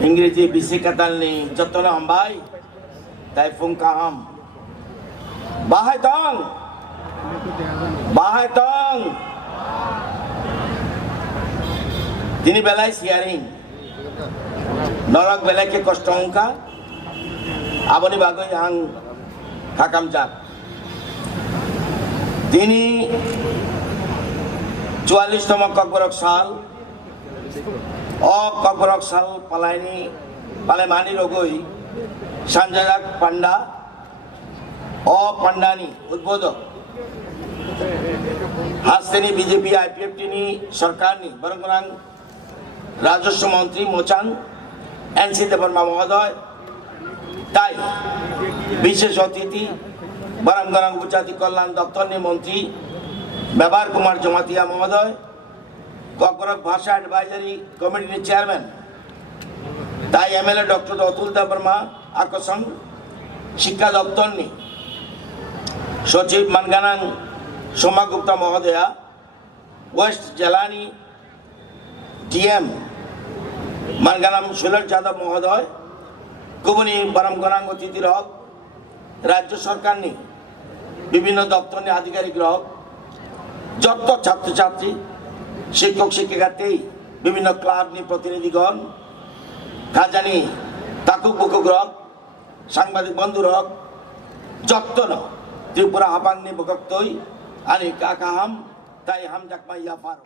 Inggris bisikat ni jatuh na ambai, taifung kaham. Bahai tong, bahai tong. Tini belai siaring, norak belai ke kostong ka, aboni bago yang hakam jat. Tini 44তম Kokborok সাল ককবরক সাল পালাইমানি রগই সানজাক পান্ডা পান্ডানি উদ্বোধক হাসতেনি BJP IPF টিনি সরকারনি বরং রাজস্ব মন্ত্রী মোচান NC Debbarma মহোদয় তাই বিশেষ অতিথি বরং উপজাতি কল্যাণ দপ্তরের মন্ত্রী ব্যবহার কুমার জমাতিয়া মহোদয় ককবরক ভাষা অ্যাডভাইজারি কমিটির চেয়ারম্যান তাই এমএলএ ডক্টর অতুল দেববর্মা আকর্ষণ শিক্ষা দপ্তর নি সচিব মানগানাং সোমা গুপ্তা মহোদয়া ওয়েস্ট জেলানি ডিএম মানগানাম সুলভ যাদব মহোদয় গুবনি বরমগনাং অতিথি রক রাজ্য সরকার নি বিভিন্ন দপ্তর নি আধিকারিক রক যত ছাত্রছাত্রী শিক্ষক শিক্ষিকার্থী বিভিন্ন ক্লাব নি প্রতিনিধিগণ খাজানি তাকুক বুকুক রক সাংবাদিক বন্ধু রক যত্ন ত্রিপুরা হাবাং নি বকতই আনি কাকাহাম তাই হাম জাকমা ইয়াফার